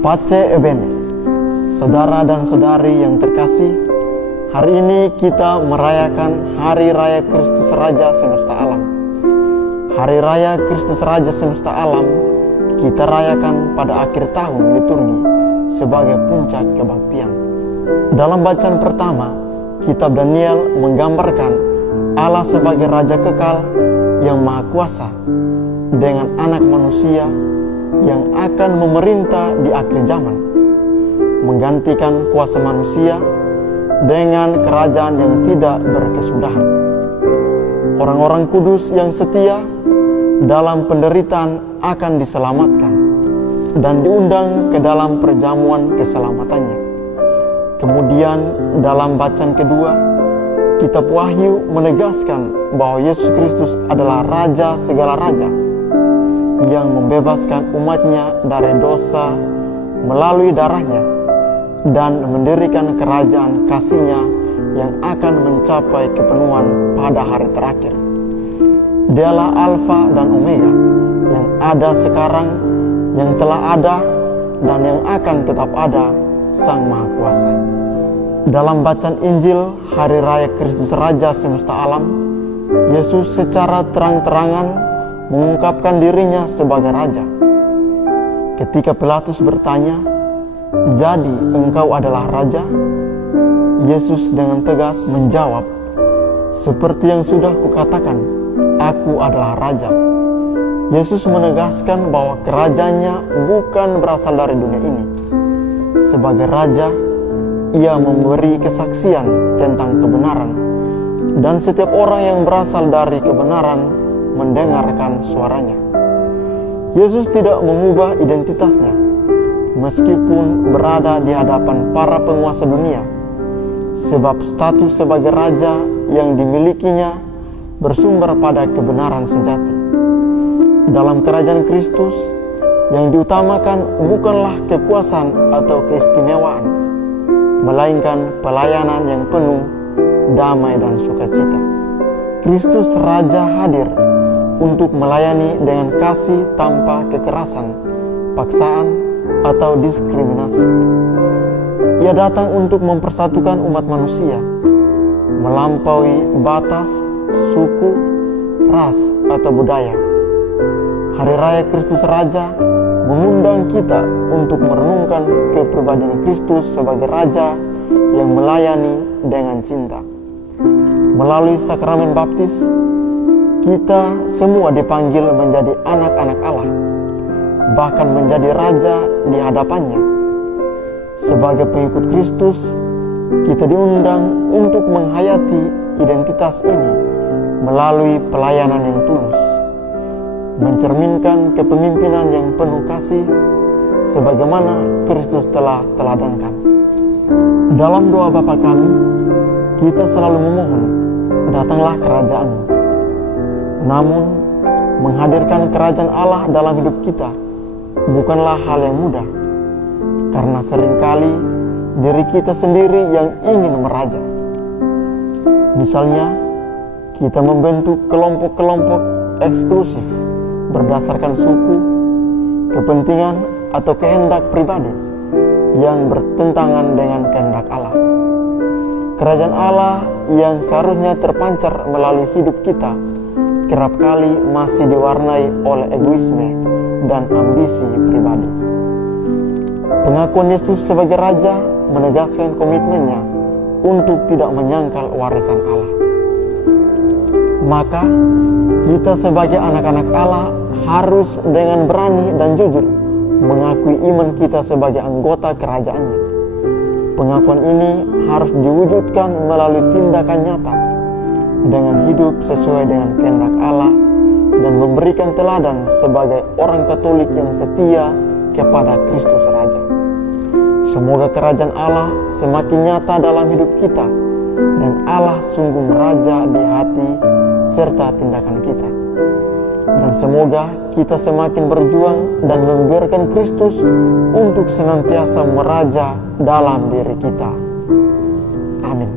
Pace Ebene, saudara dan saudari yang terkasih, hari ini kita merayakan Hari Raya Kristus Raja Semesta Alam. Hari Raya Kristus Raja Semesta Alam kita rayakan pada akhir tahun liturgi sebagai puncak kebaktian. Dalam bacaan pertama, kitab Daniel menggambarkan Allah sebagai Raja kekal yang Maha Kuasa dengan anak manusia yang akan memerintah di akhir zaman, menggantikan kuasa manusia dengan kerajaan yang tidak berkesudahan. Orang-orang kudus yang setia dalam penderitaan akan diselamatkan dan diundang ke dalam perjamuan keselamatannya. Kemudian dalam bacaan kedua, kitab Wahyu menegaskan bahwa Yesus Kristus adalah Raja segala raja yang membebaskan umatnya dari dosa melalui darahnya dan mendirikan kerajaan kasih-Nya yang akan mencapai kepenuhan pada hari terakhir. Dialah Alfa dan Omega, yang ada sekarang, yang telah ada, dan yang akan tetap ada, Sang Maha Kuasa. Dalam bacaan Injil Hari Raya Kristus Raja Semesta Alam, Yesus secara terang-terangan mengungkapkan dirinya sebagai Raja. Ketika Pilatus bertanya, "Jadi engkau adalah Raja?" Yesus dengan tegas menjawab, "Seperti yang sudah kukatakan, aku adalah Raja." Yesus menegaskan bahwa kerajaannya bukan berasal dari dunia ini. Sebagai Raja, Ia memberi kesaksian tentang kebenaran, dan setiap orang yang berasal dari kebenaran mendengarkan suaranya. Yesus tidak mengubah identitasnya, meskipun berada di hadapan para penguasa dunia, sebab status sebagai Raja yang dimilikinya bersumber pada kebenaran sejati. Dalam kerajaan Kristus, yang diutamakan bukanlah kekuasaan atau keistimewaan, melainkan pelayanan yang penuh damai dan sukacita. Kristus Raja hadir untuk melayani dengan kasih tanpa kekerasan, paksaan, atau diskriminasi. Ia datang untuk mempersatukan umat manusia, melampaui batas, suku, ras, atau budaya. Hari Raya Kristus Raja mengundang kita untuk merenungkan kepribadian Kristus sebagai Raja yang melayani dengan cinta. Melalui sakramen baptis, kita semua dipanggil menjadi anak-anak Allah, bahkan menjadi Raja di hadapannya. Sebagai pengikut Kristus, kita diundang untuk menghayati identitas ini melalui pelayanan yang tulus, mencerminkan kepemimpinan yang penuh kasih sebagaimana Kristus telah teladankan. Dalam doa Bapa kami, kita selalu memohon, datanglah kerajaan-Mu. Namun, menghadirkan kerajaan Allah dalam hidup kita bukanlah hal yang mudah, karena seringkali diri kita sendiri yang ingin meraja. Misalnya, kita membentuk kelompok-kelompok eksklusif berdasarkan suku, kepentingan, atau kehendak pribadi yang bertentangan dengan kehendak Allah. Kerajaan Allah yang seharusnya terpancar melalui hidup kita kerap kali masih diwarnai oleh egoisme dan ambisi pribadi. Pengakuan Yesus sebagai Raja menegaskan komitmennya untuk tidak menyangkal warisan Allah. Maka, kita sebagai anak-anak Allah harus dengan berani dan jujur mengakui iman kita sebagai anggota kerajaannya. Pengakuan ini harus diwujudkan melalui tindakan nyata, dengan hidup sesuai dengan kehendak Allah, dan memberikan teladan sebagai orang Katolik yang setia kepada Kristus Raja. Semoga kerajaan Allah semakin nyata dalam hidup kita, dan Allah sungguh meraja di hati serta tindakan kita. Dan semoga kita semakin berjuang dan membiarkan Kristus untuk senantiasa meraja dalam diri kita. Amin.